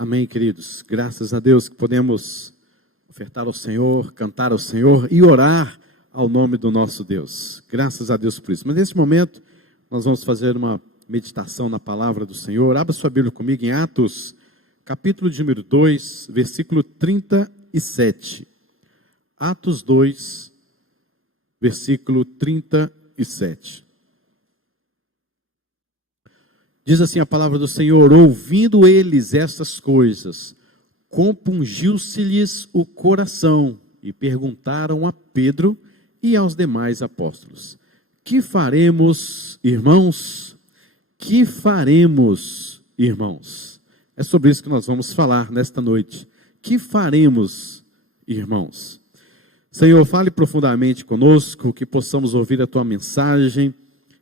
Amém, queridos. Graças a Deus que podemos ofertar ao Senhor, cantar ao Senhor e orar ao nome do nosso Deus. Graças a Deus por isso. Mas nesse momento, nós vamos fazer uma meditação na palavra do Senhor. Abra sua Bíblia comigo em Atos, capítulo de número 2, versículo 37. Atos 2, versículo 37. Diz assim a palavra do Senhor: ouvindo eles estas coisas, compungiu-se-lhes o coração, e perguntaram a Pedro e aos demais apóstolos: que faremos, irmãos? Que faremos, irmãos? É sobre isso que nós vamos falar nesta noite. Que faremos, irmãos? Senhor, fale profundamente conosco, que possamos ouvir a tua mensagem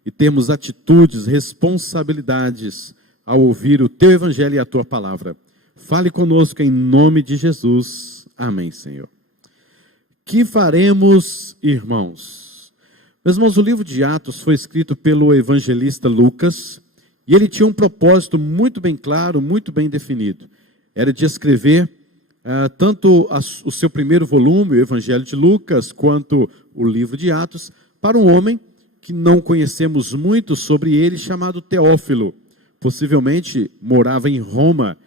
e termos atitudes, responsabilidades ao ouvir o teu evangelho e a tua palavra. Fale conosco em nome de Jesus. Amém, Senhor. Que faremos, irmãos? Meus irmãos, o livro de Atos foi escrito pelo evangelista Lucas, e ele tinha um propósito muito bem claro, muito bem definido. Era de escrever tanto o seu primeiro volume, o Evangelho de Lucas, quanto o livro de Atos, para um homem que não conhecemos muito sobre ele, chamado Teófilo. Possivelmente morava em Roma.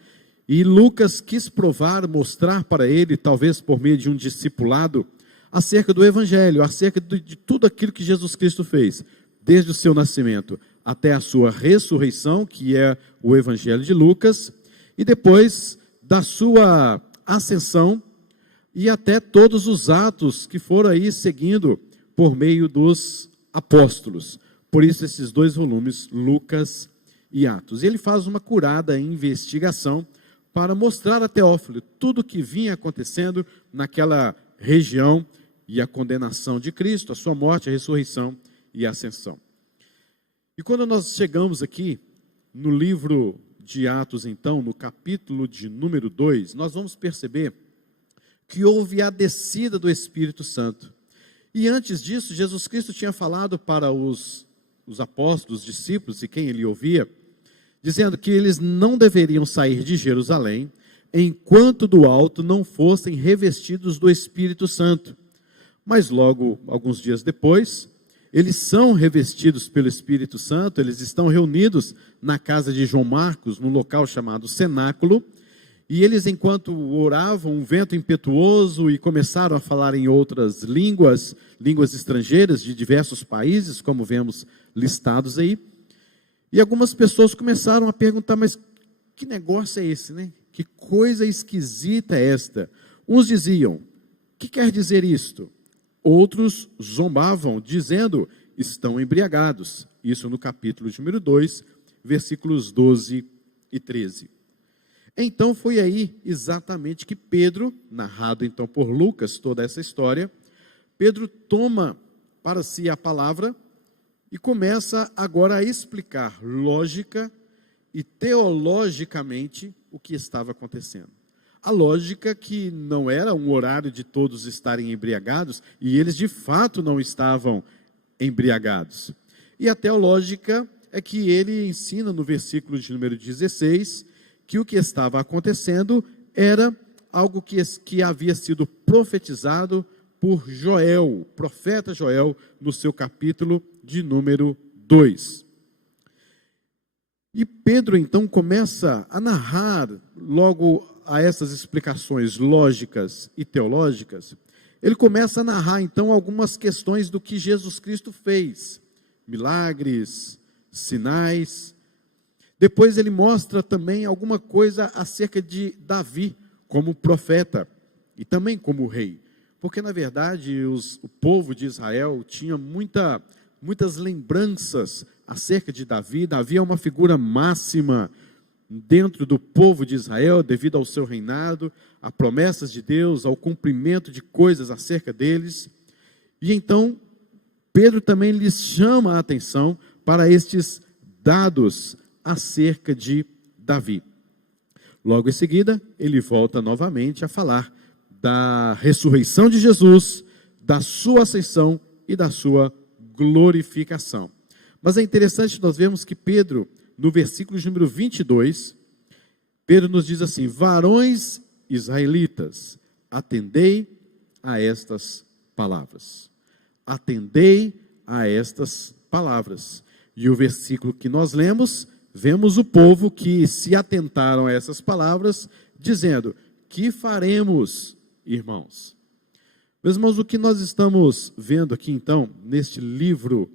E Lucas quis provar, mostrar para ele, talvez por meio de um discipulado, acerca do Evangelho, acerca de tudo aquilo que Jesus Cristo fez, desde o seu nascimento até a sua ressurreição, que é o Evangelho de Lucas, e depois da sua ascensão, e até todos os atos que foram aí seguindo por meio dos apóstolos. Por isso esses dois volumes, Lucas e Atos. E ele faz uma curada investigação para mostrar a Teófilo tudo o que vinha acontecendo naquela região e a condenação de Cristo, a sua morte, a ressurreição e a ascensão. E quando nós chegamos aqui no livro de Atos, então, no capítulo de número 2, nós vamos perceber que houve a descida do Espírito Santo. E antes disso, Jesus Cristo tinha falado para os apóstolos, os discípulos e quem ele ouvia, dizendo que eles não deveriam sair de Jerusalém enquanto do alto não fossem revestidos do Espírito Santo. Mas logo, alguns dias depois, eles são revestidos pelo Espírito Santo, eles estão reunidos na casa de João Marcos, num local chamado Cenáculo, e eles, enquanto oravam, um vento impetuoso, e começaram a falar em outras línguas estrangeiras de diversos países, como vemos listados aí, e algumas pessoas começaram a perguntar: mas que negócio é esse, né? Que coisa esquisita é esta? Uns diziam: que quer dizer isto? Outros zombavam, dizendo: estão embriagados. Isso no capítulo de número 2, versículos 12 e 13. Então foi aí exatamente que Pedro, narrado então por Lucas toda essa história, Pedro toma para si a palavra e começa agora a explicar lógica e teologicamente o que estava acontecendo. A lógica que não era um horário de todos estarem embriagados, e eles de fato não estavam embriagados. E a teológica é que ele ensina no versículo de número 16, que o que estava acontecendo era algo que havia sido profetizado por Joel, profeta Joel, no seu capítulo de número 2. E Pedro então começa a narrar, logo a essas explicações lógicas e teológicas, ele começa a narrar então algumas questões do que Jesus Cristo fez, milagres, sinais. Depois ele mostra também alguma coisa acerca de Davi como profeta e também como rei, porque na verdade o povo de Israel tinha muitas lembranças acerca de Davi. Davi é uma figura máxima dentro do povo de Israel, devido ao seu reinado, a promessas de Deus, ao cumprimento de coisas acerca deles. E então, Pedro também lhes chama a atenção para estes dados acerca de Davi. Logo em seguida, ele volta novamente a falar da ressurreição de Jesus, da sua ascensão e da sua glorificação. Mas é interessante nós vermos que Pedro, no versículo de número 22, Pedro nos diz assim: varões israelitas, atendei a estas palavras. Atendei a estas palavras. E o versículo que nós lemos, vemos o povo que se atentaram a essas palavras, dizendo: que faremos, irmãos? Meus irmãos, o que nós estamos vendo aqui então, neste livro,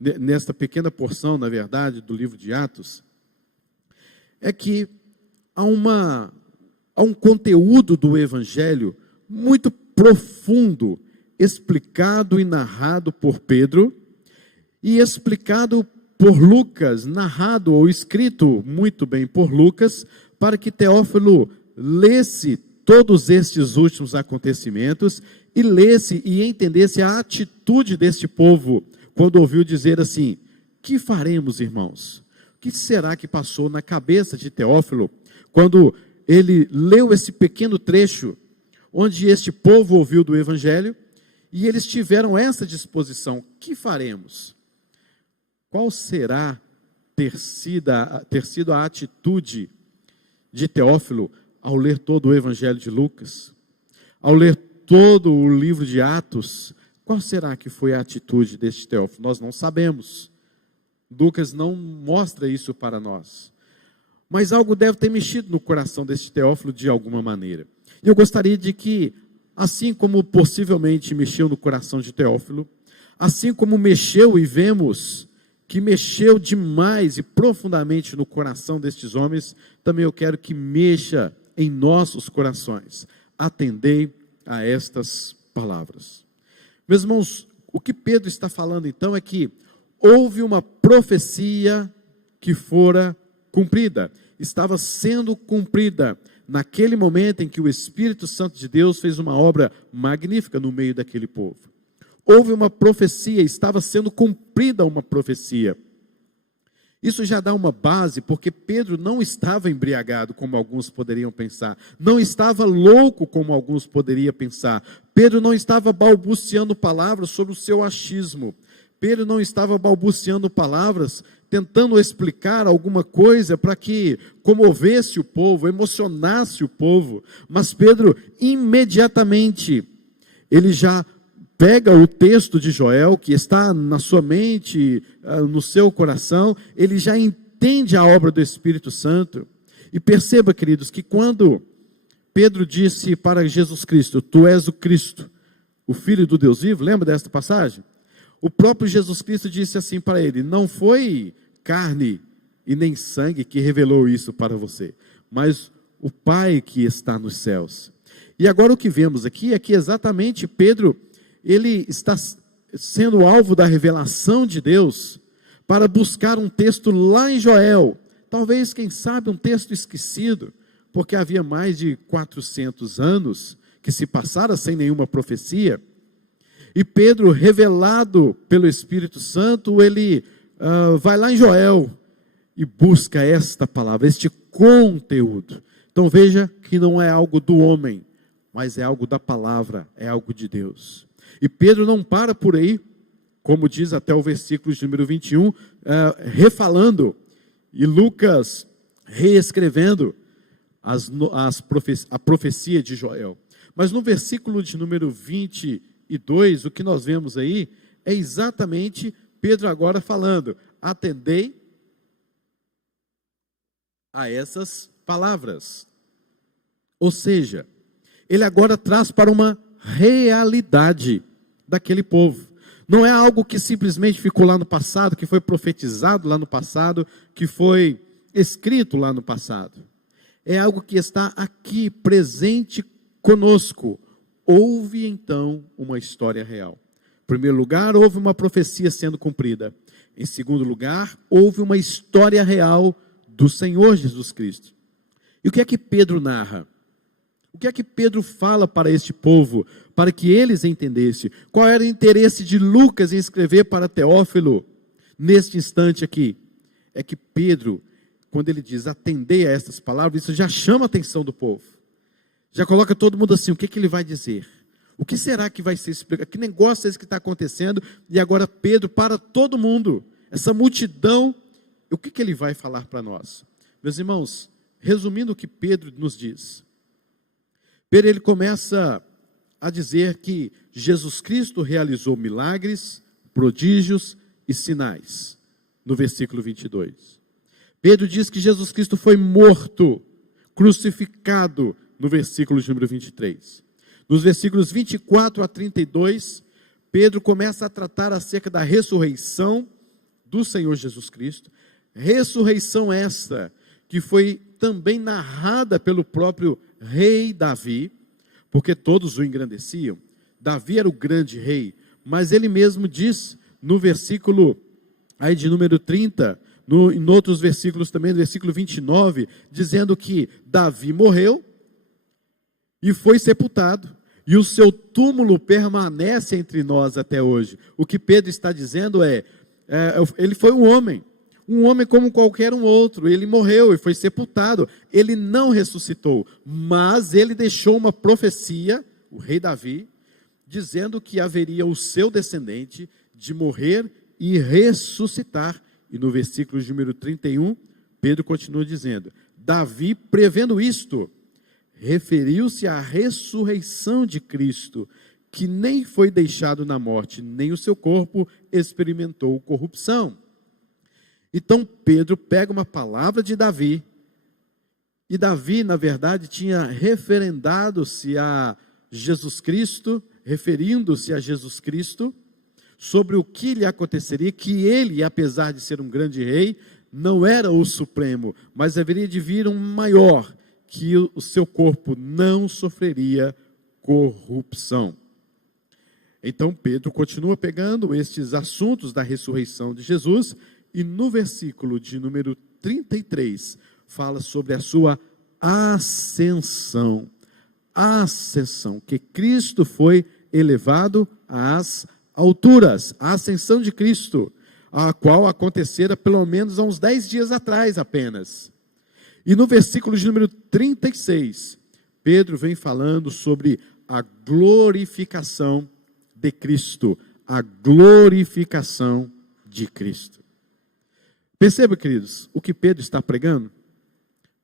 nesta pequena porção, na verdade, do livro de Atos, é que há um conteúdo do Evangelho muito profundo, explicado e narrado por Pedro, e explicado por Lucas, narrado ou escrito muito bem por Lucas, para que Teófilo lesse todos estes últimos acontecimentos e lesse e entendesse a atitude deste povo, quando ouviu dizer assim: que faremos, irmãos? O que será que passou na cabeça de Teófilo, quando ele leu esse pequeno trecho, onde este povo ouviu do Evangelho, e eles tiveram essa disposição: que faremos? Qual será ter sido a atitude de Teófilo ao ler todo o Evangelho de Lucas? Ao ler todo o livro de Atos, qual será que foi a atitude deste Teófilo? Nós não sabemos. Lucas não mostra isso para nós. Mas algo deve ter mexido no coração deste Teófilo de alguma maneira. E eu gostaria de que, assim como possivelmente mexeu no coração de Teófilo, assim como mexeu e vemos que mexeu demais e profundamente no coração destes homens, também eu quero que mexa em nossos corações. Atendei a estas palavras. Meus irmãos, o que Pedro está falando então é que houve uma profecia que fora cumprida, estava sendo cumprida naquele momento em que o Espírito Santo de Deus fez uma obra magnífica no meio daquele povo. Houve uma profecia, estava sendo cumprida uma profecia. Isso já dá uma base, porque Pedro não estava embriagado, como alguns poderiam pensar. Não estava louco, como alguns poderiam pensar. Pedro não estava balbuciando palavras sobre o seu achismo. Pedro não estava balbuciando palavras, tentando explicar alguma coisa para que comovesse o povo, emocionasse o povo. Mas Pedro, imediatamente, ele já pega o texto de Joel, que está na sua mente, no seu coração, ele já entende a obra do Espírito Santo. E perceba, queridos, que quando Pedro disse para Jesus Cristo: tu és o Cristo, o Filho do Deus vivo, lembra desta passagem? O próprio Jesus Cristo disse assim para ele: não foi carne e nem sangue que revelou isso para você, mas o Pai que está nos céus. E agora o que vemos aqui é que exatamente Pedro, ele está sendo alvo da revelação de Deus para buscar um texto lá em Joel, talvez, quem sabe, um texto esquecido, porque havia mais de 400 anos que se passaram sem nenhuma profecia, e Pedro, revelado pelo Espírito Santo, ele vai lá em Joel e busca esta palavra, este conteúdo. Então veja que não é algo do homem, mas é algo da palavra, é algo de Deus. E Pedro não para por aí, como diz até o versículo de número 21, refalando, e Lucas reescrevendo a profecia de Joel. Mas no versículo de número 22, o que nós vemos aí, é exatamente Pedro agora falando: atendei a essas palavras. Ou seja, ele agora traz para uma realidade daquele povo. Não é algo que simplesmente ficou lá no passado, que foi profetizado lá no passado, que foi escrito lá no passado. É algo que está aqui, presente conosco. Houve então uma história real. Em primeiro lugar, houve uma profecia sendo cumprida. Em segundo lugar, houve uma história real do Senhor Jesus Cristo. E o que é que Pedro narra? O que é que Pedro fala para este povo, para que eles entendessem? Qual era o interesse de Lucas em escrever para Teófilo, neste instante aqui? É que Pedro, quando ele diz atendei a estas palavras, isso já chama a atenção do povo. Já coloca todo mundo assim: o que ele vai dizer? O que será que vai ser explicado? Que negócio é esse que está acontecendo? E agora Pedro, para todo mundo, essa multidão, o que ele vai falar para nós? Meus irmãos, resumindo o que Pedro nos diz, Pedro ele começa a dizer que Jesus Cristo realizou milagres, prodígios e sinais, no versículo 22. Pedro diz que Jesus Cristo foi morto, crucificado, no versículo de número 23. Nos versículos 24 a 32, Pedro começa a tratar acerca da ressurreição do Senhor Jesus Cristo, ressurreição esta que foi também narrada pelo próprio rei Davi, porque todos o engrandeciam. Davi era o grande rei, mas ele mesmo diz no versículo aí de número 30, em outros versículos também, no versículo 29, dizendo que Davi morreu e foi sepultado, e o seu túmulo permanece entre nós até hoje. O que Pedro está dizendo ele foi um homem como qualquer um outro, ele morreu e foi sepultado, ele não ressuscitou, mas ele deixou uma profecia, o rei Davi, dizendo que haveria o seu descendente de morrer e ressuscitar. E no versículo de número 31, Pedro continua dizendo, Davi, prevendo isto, referiu-se à ressurreição de Cristo, que nem foi deixado na morte, nem o seu corpo experimentou corrupção. Então Pedro pega uma palavra de Davi, e Davi, na verdade, tinha referendado-se a Jesus Cristo, referindo-se a Jesus Cristo, sobre o que lhe aconteceria, que ele, apesar de ser um grande rei, não era o supremo, mas haveria de vir um maior, que o seu corpo não sofreria corrupção. Então Pedro continua pegando estes assuntos da ressurreição de Jesus, e no versículo de número 33, fala sobre a sua ascensão. Ascensão, que Cristo foi elevado às alturas, a ascensão de Cristo, a qual acontecera pelo menos há uns 10 dias atrás apenas. E no versículo de número 36, Pedro vem falando sobre a glorificação de Cristo, a glorificação de Cristo. Perceba, queridos, o que Pedro está pregando?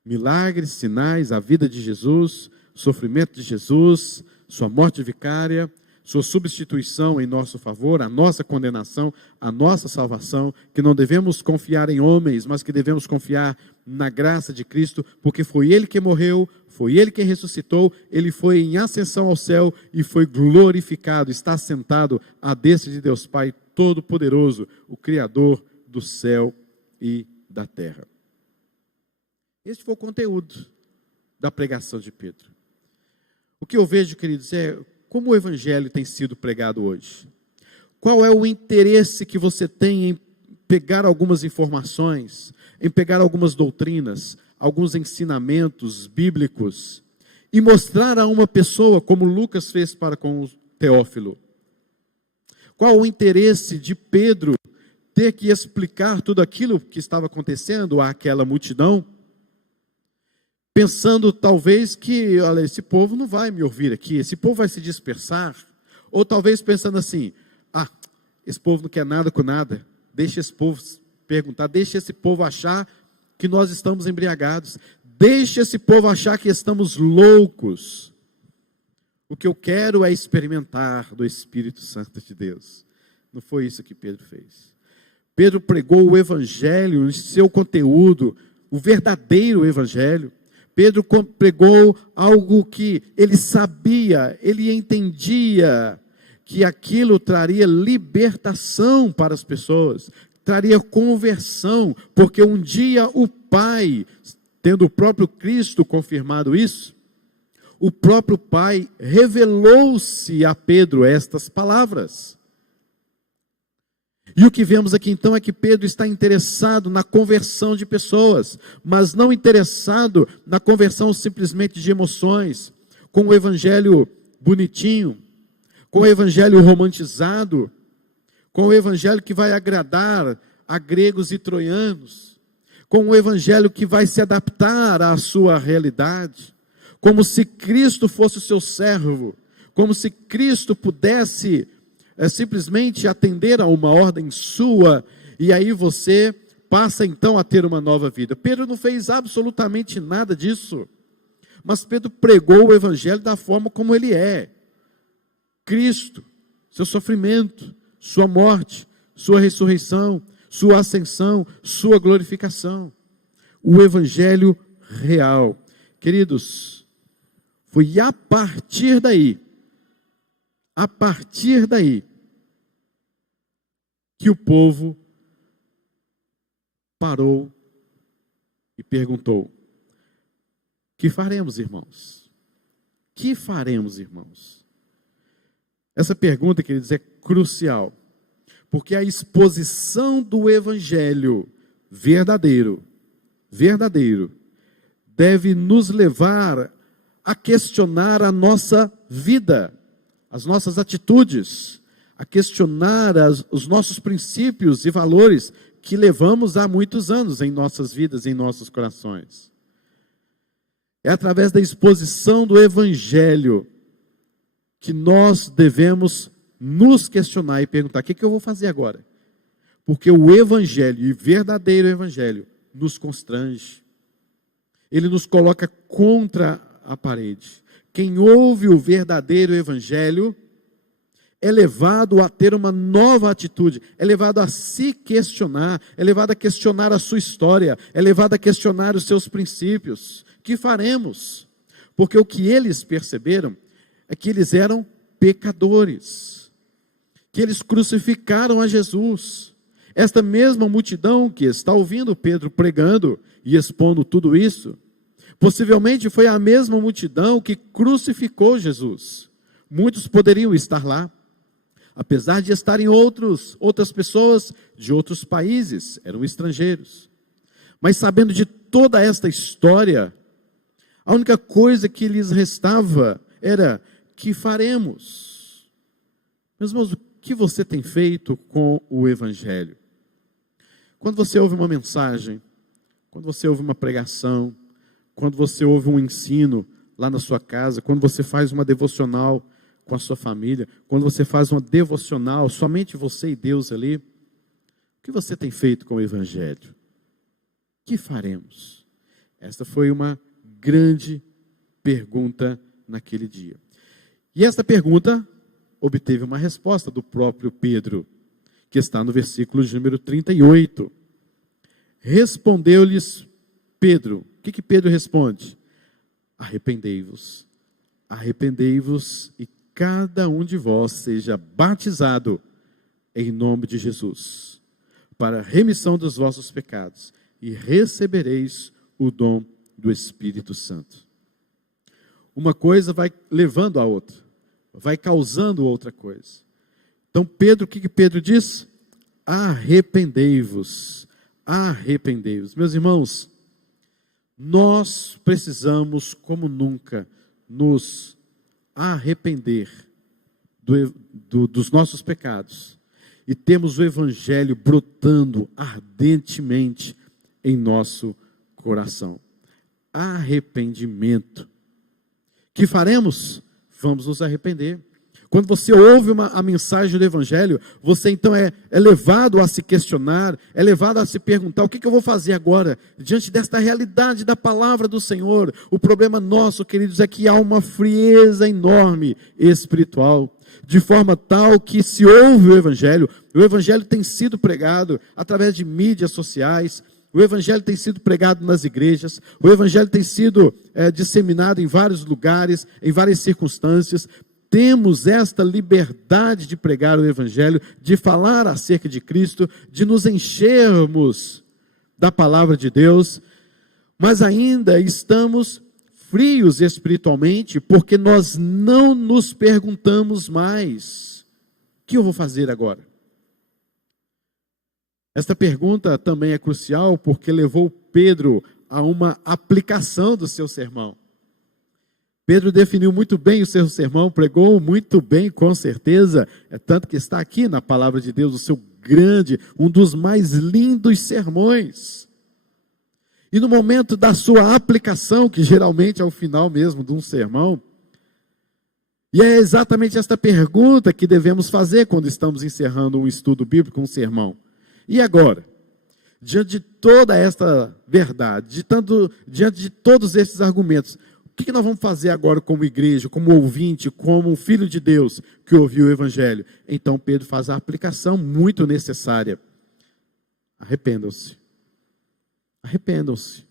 Milagres, sinais, a vida de Jesus, sofrimento de Jesus, sua morte vicária, sua substituição em nosso favor, a nossa condenação, a nossa salvação, que não devemos confiar em homens, mas que devemos confiar na graça de Cristo, porque foi Ele que morreu, foi Ele que ressuscitou, Ele foi em ascensão ao céu e foi glorificado, está sentado à destra de Deus Pai Todo-Poderoso, o Criador do céu e da terra. Este foi o conteúdo da pregação de Pedro. O que eu vejo, queridos, é como o Evangelho tem sido pregado hoje. Qual é o interesse que você tem em pegar algumas informações, em pegar algumas doutrinas, alguns ensinamentos bíblicos e mostrar a uma pessoa, como Lucas fez para com o Teófilo? Qual o interesse de Pedro ter que explicar tudo aquilo que estava acontecendo àquela multidão, pensando talvez que, olha, esse povo não vai me ouvir aqui, esse povo vai se dispersar, ou talvez pensando assim, esse povo não quer nada com nada, deixa esse povo perguntar, deixa esse povo achar que nós estamos embriagados, deixa esse povo achar que estamos loucos. O que eu quero é experimentar do Espírito Santo de Deus. Não foi isso que Pedro fez. Pedro pregou o Evangelho em seu conteúdo, o verdadeiro Evangelho. Pedro pregou algo que ele sabia, ele entendia que aquilo traria libertação para as pessoas, traria conversão, porque um dia o Pai, tendo o próprio Cristo confirmado isso, o próprio Pai revelou-se a Pedro estas palavras. E o que vemos aqui então é que Pedro está interessado na conversão de pessoas, mas não interessado na conversão simplesmente de emoções, com o evangelho bonitinho, com o evangelho romantizado, com o evangelho que vai agradar a gregos e troianos, com o evangelho que vai se adaptar à sua realidade, como se Cristo fosse o seu servo, como se Cristo pudesse simplesmente atender a uma ordem sua, e aí você passa então a ter uma nova vida. Pedro não fez absolutamente nada disso, mas Pedro pregou o evangelho da forma como ele é. Cristo, seu sofrimento, sua morte, sua ressurreição, sua ascensão, sua glorificação. O evangelho real. Queridos, foi a partir daí, que o povo parou e perguntou: que faremos, irmãos? Que faremos, irmãos? Essa pergunta, queridos, é crucial, porque a exposição do evangelho verdadeiro, deve nos levar a questionar a nossa vida, as nossas atitudes, a questionar os nossos princípios e valores que levamos há muitos anos em nossas vidas, em nossos corações. É através da exposição do evangelho que nós devemos nos questionar e perguntar: o que eu vou fazer agora? Porque o evangelho, e verdadeiro evangelho, nos constrange. Ele nos coloca contra a parede. Quem ouve o verdadeiro evangelho é levado a ter uma nova atitude, é levado a se questionar, é levado a questionar a sua história, é levado a questionar os seus princípios. Que faremos? Porque o que eles perceberam é que eles eram pecadores, que eles crucificaram a Jesus. Esta mesma multidão que está ouvindo Pedro pregando e expondo tudo isso, possivelmente foi a mesma multidão que crucificou Jesus. Muitos poderiam estar lá, apesar de estarem outras pessoas de outros países, eram estrangeiros. Mas sabendo de toda esta história, a única coisa que lhes restava era: que faremos? Meus irmãos, o que você tem feito com o evangelho? Quando você ouve uma mensagem, quando você ouve uma pregação, quando você ouve um ensino lá na sua casa, quando você faz uma devocional com a sua família, quando você faz uma devocional, somente você e Deus ali, o que você tem feito com o evangelho? Que faremos? Esta foi uma grande pergunta naquele dia. E esta pergunta obteve uma resposta do próprio Pedro, que está no versículo de número 38. Respondeu-lhes Pedro. O que Pedro responde? Arrependei-vos. Arrependei-vos e cada um de vós seja batizado em nome de Jesus, para a remissão dos vossos pecados, e recebereis o dom do Espírito Santo. Uma coisa vai levando a outra, vai causando outra coisa. Então Pedro, o que Pedro diz? Arrependei-vos, arrependei-vos. Meus irmãos, nós precisamos como nunca nos arrepender dos nossos pecados e temos o evangelho brotando ardentemente em nosso coração. Arrependimento. Que faremos? Vamos nos arrepender. Quando você ouve a mensagem do evangelho, você então é levado a se questionar, é levado a se perguntar: o que eu vou fazer agora, diante desta realidade da palavra do Senhor? O problema nosso, queridos, é que há uma frieza enorme espiritual, de forma tal que se ouve o evangelho tem sido pregado através de mídias sociais, o evangelho tem sido pregado nas igrejas, o evangelho tem sido disseminado em vários lugares, em várias circunstâncias. Temos esta liberdade de pregar o evangelho, de falar acerca de Cristo, de nos enchermos da palavra de Deus, mas ainda estamos frios espiritualmente, porque nós não nos perguntamos mais: o que eu vou fazer agora? Esta pergunta também é crucial, porque levou Pedro a uma aplicação do seu sermão. Pedro definiu muito bem o seu sermão, pregou muito bem, com certeza, é tanto que está aqui na palavra de Deus, o seu grande, um dos mais lindos sermões. E no momento da sua aplicação, que geralmente é o final mesmo de um sermão, e é exatamente esta pergunta que devemos fazer quando estamos encerrando um estudo bíblico, um sermão. E agora? Diante de toda esta verdade, diante de todos esses argumentos, o que nós vamos fazer agora como igreja, como ouvinte, como filho de Deus que ouviu o Evangelho? Então Pedro faz a aplicação muito necessária. Arrependam-se. Arrependam-se.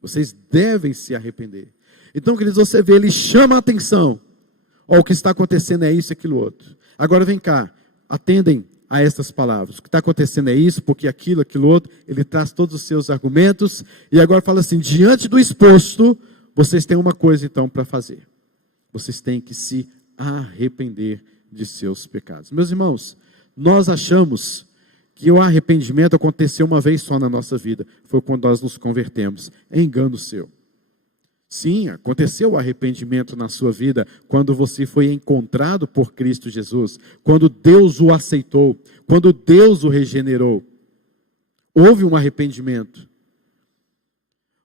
Vocês devem se arrepender. Então, queridos, você vê, ele chama a atenção. Ó, o que está acontecendo é isso e aquilo outro. Agora vem cá, atendem a estas palavras. O que está acontecendo é isso, porque aquilo outro. Ele traz todos os seus argumentos. E agora fala assim, diante do exposto, vocês têm uma coisa então para fazer. Vocês têm que se arrepender de seus pecados. Meus irmãos, nós achamos que o arrependimento aconteceu uma vez só na nossa vida. Foi quando nós nos convertemos. É engano seu. Sim, aconteceu o arrependimento na sua vida quando você foi encontrado por Cristo Jesus, quando Deus o aceitou, quando Deus o regenerou. Houve um arrependimento.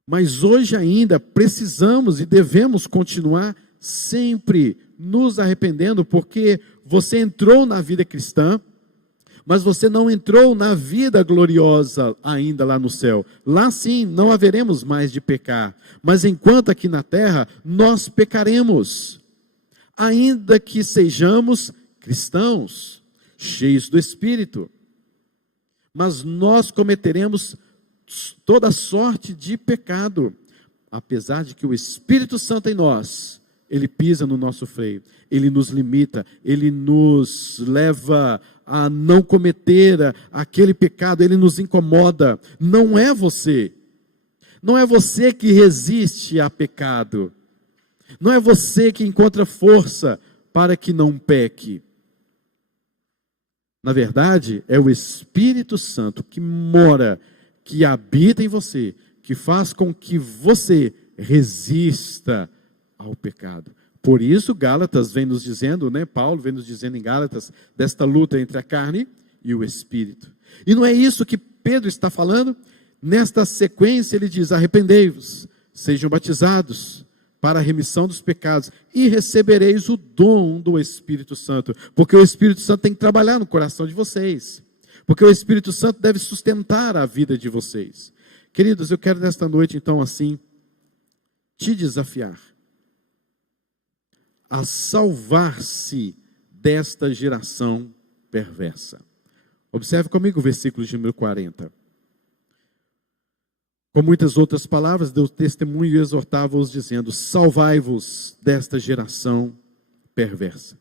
Mas hoje ainda precisamos e devemos continuar sempre nos arrependendo, porque você entrou na vida cristã, mas você não entrou na vida gloriosa ainda lá no céu. Lá sim, não haveremos mais de pecar. Mas enquanto aqui na terra, nós pecaremos. Ainda que sejamos cristãos, cheios do Espírito. Mas nós cometeremos toda sorte de pecado. Apesar de que o Espírito Santo em nós, ele pisa no nosso freio. Ele nos limita, ele nos leva a não cometer aquele pecado, ele nos incomoda. Não é você que resiste a pecado, não é você que encontra força para que não peque. Na verdade, é o Espírito Santo que mora, que habita em você, que faz com que você resista ao pecado. Por isso, Gálatas vem nos dizendo, Paulo vem nos dizendo em Gálatas, desta luta entre a carne e o Espírito. E não é isso que Pedro está falando? Nesta sequência ele diz, arrependei-vos, sejam batizados para a remissão dos pecados e recebereis o dom do Espírito Santo. Porque o Espírito Santo tem que trabalhar no coração de vocês. Porque o Espírito Santo deve sustentar a vida de vocês. Queridos, eu quero nesta noite então assim, te desafiar a salvar-se desta geração perversa. Observe comigo o versículo de número 40. Com muitas outras palavras, deu testemunho e exortava-os, dizendo, salvai-vos desta geração perversa.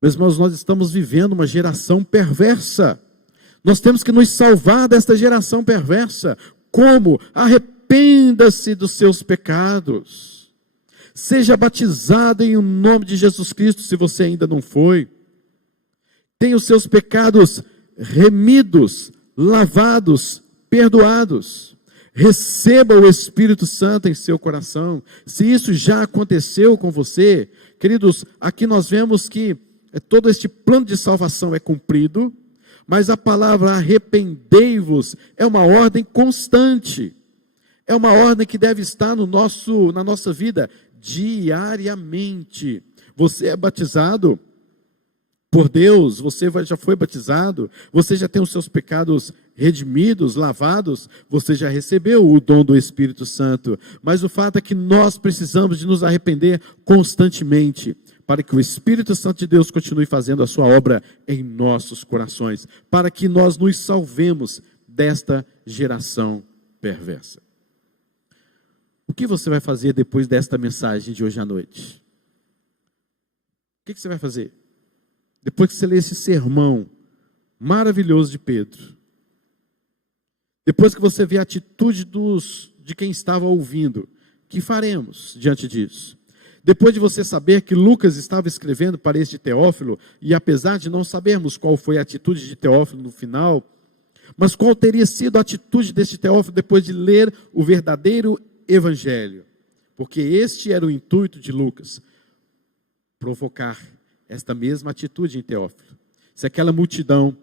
Meus irmãos, nós estamos vivendo uma geração perversa. Nós temos que nos salvar desta geração perversa. Como? Arrependa-se dos seus pecados. Seja batizado em nome de Jesus Cristo, se você ainda não foi. Tenha os seus pecados remidos, lavados, perdoados. Receba o Espírito Santo em seu coração. Se isso já aconteceu com você, queridos, aqui nós vemos que todo este plano de salvação é cumprido, mas a palavra arrependei-vos é uma ordem constante. É uma ordem que deve estar na nossa vida diariamente. Você é batizado por Deus, você já foi batizado, você já tem os seus pecados redimidos, lavados, você já recebeu o dom do Espírito Santo. Mas o fato é que nós precisamos de nos arrepender constantemente, para que o Espírito Santo de Deus continue fazendo a sua obra em nossos corações, para que nós nos salvemos desta geração perversa. O que você vai fazer depois desta mensagem de hoje à noite? O que você vai fazer? Depois que você ler esse sermão maravilhoso de Pedro, depois que você ver a atitude de quem estava ouvindo, o que faremos diante disso? Depois de você saber que Lucas estava escrevendo para este Teófilo, e apesar de não sabermos qual foi a atitude de Teófilo no final, mas qual teria sido a atitude deste Teófilo depois de ler o verdadeiro Evangelho? Porque este era o intuito de Lucas, provocar esta mesma atitude em Teófilo. Se aquela multidão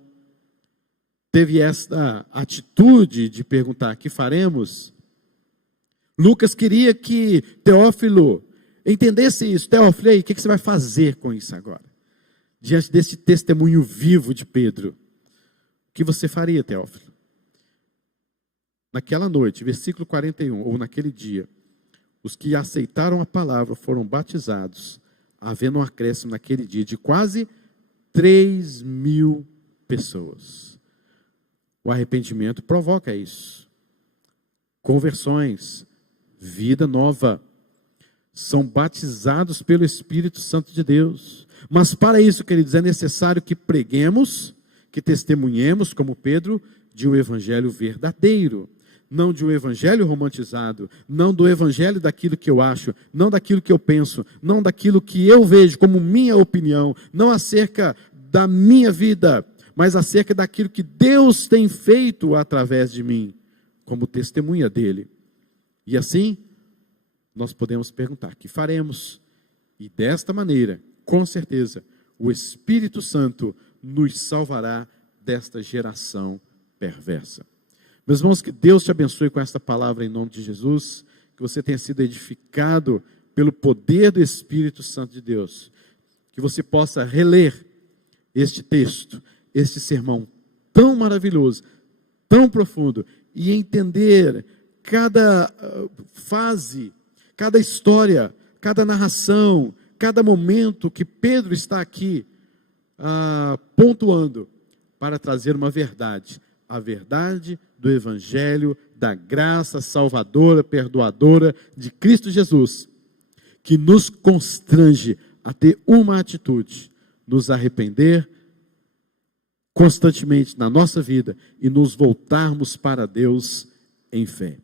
teve esta atitude de perguntar, que faremos? Lucas queria que Teófilo entendesse isso. Teófilo, e aí, o que você vai fazer com isso agora? Diante desse testemunho vivo de Pedro, o que você faria, Teófilo? naquela noite, versículo 41, ou naquele dia, os que aceitaram a palavra foram batizados, havendo um acréscimo naquele dia de quase 3.000 pessoas. O arrependimento provoca isso. Conversões, vida nova, são batizados pelo Espírito Santo de Deus. Mas para isso, queridos, é necessário que preguemos, que testemunhemos, como Pedro, de um evangelho verdadeiro. Não de um evangelho romantizado, não do evangelho daquilo que eu acho, não daquilo que eu penso, não daquilo que eu vejo como minha opinião, não acerca da minha vida, mas acerca daquilo que Deus tem feito através de mim, como testemunha dele. E assim, nós podemos perguntar: que faremos? E desta maneira, com certeza, o Espírito Santo nos salvará desta geração perversa. Meus irmãos, que Deus te abençoe com esta palavra em nome de Jesus, que você tenha sido edificado pelo poder do Espírito Santo de Deus, que você possa reler este texto, este sermão tão maravilhoso, tão profundo, e entender cada fase, cada história, cada narração, cada momento que Pedro está aqui pontuando para trazer uma verdade, a verdade do Evangelho, da graça salvadora, perdoadora de Cristo Jesus, que nos constrange a ter uma atitude, nos arrepender constantemente na nossa vida e nos voltarmos para Deus em fé.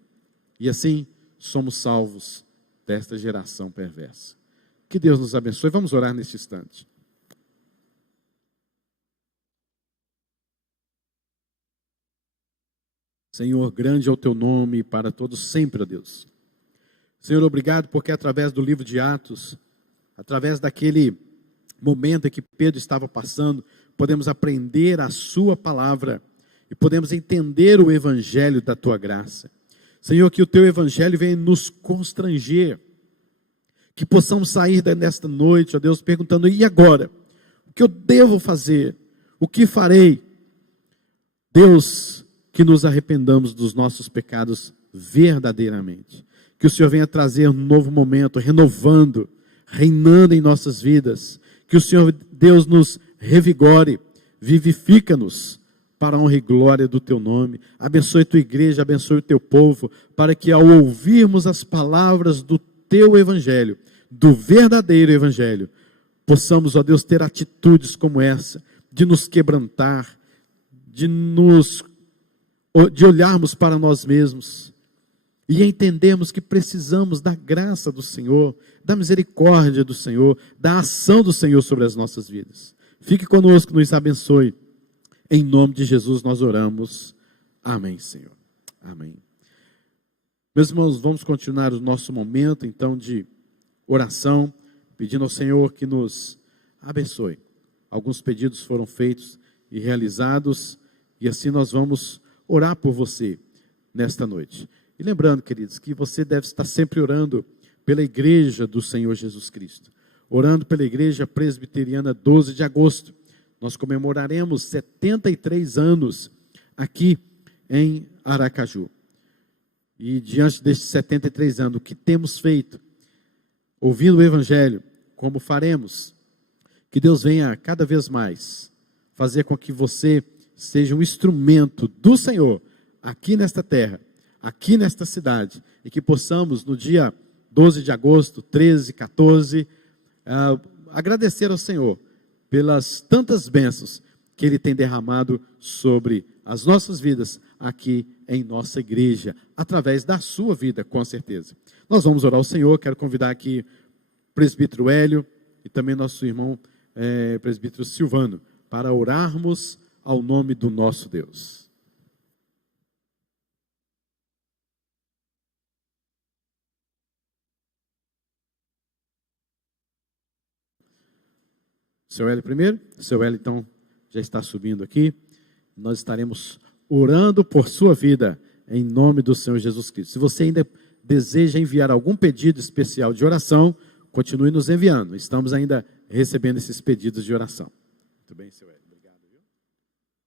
E assim somos salvos desta geração perversa. Que Deus nos abençoe. Vamos orar neste instante. Senhor, grande é o teu nome para todos sempre, ó Deus. Senhor, obrigado porque através do livro de Atos, através daquele momento em que Pedro estava passando, podemos aprender a sua palavra e podemos entender o evangelho da tua graça. Senhor, que o teu evangelho venha nos constranger, que possamos sair desta noite, ó Deus, perguntando: e agora? O que eu devo fazer? O que farei? Deus, que nos arrependamos dos nossos pecados verdadeiramente. Que o Senhor venha trazer um novo momento, renovando, reinando em nossas vidas. Que o Senhor, Deus, nos revigore, vivifica-nos para a honra e glória do teu nome. Abençoe a tua igreja, abençoe o teu povo, para que ao ouvirmos as palavras do teu evangelho, do verdadeiro evangelho, possamos, ó Deus, ter atitudes como essa, de nos quebrantar, de olharmos para nós mesmos e entendermos que precisamos da graça do Senhor, da misericórdia do Senhor, da ação do Senhor sobre as nossas vidas. Fique conosco, nos abençoe. Em nome de Jesus nós oramos. Amém, Senhor. Amém. Meus irmãos, vamos continuar o nosso momento, então, de oração, pedindo ao Senhor que nos abençoe. Alguns pedidos foram feitos e realizados, e assim nós vamos orar por você nesta noite. E lembrando, queridos, que você deve estar sempre orando pela igreja do Senhor Jesus Cristo. Orando pela igreja presbiteriana 12 de agosto. Nós comemoraremos 73 anos aqui em Aracaju. E diante destes 73 anos, o que temos feito? Ouvindo o Evangelho, como faremos? Que Deus venha cada vez mais fazer com que você seja um instrumento do Senhor aqui nesta terra, aqui nesta cidade, e que possamos no dia 12 de agosto, 13, 14, agradecer ao Senhor pelas tantas bênçãos que Ele tem derramado sobre as nossas vidas aqui em nossa igreja, através da sua vida, com certeza. Nós vamos orar ao Senhor. Quero convidar aqui o presbítero Hélio e também nosso irmão presbítero Silvano para orarmos ao nome do nosso Deus. Seu Hélio primeiro. Seu Hélio, então, já está subindo aqui. Nós estaremos orando por sua vida, em nome do Senhor Jesus Cristo. Se você ainda deseja enviar algum pedido especial de oração, continue nos enviando. Estamos ainda recebendo esses pedidos de oração. Muito bem, seu Hélio.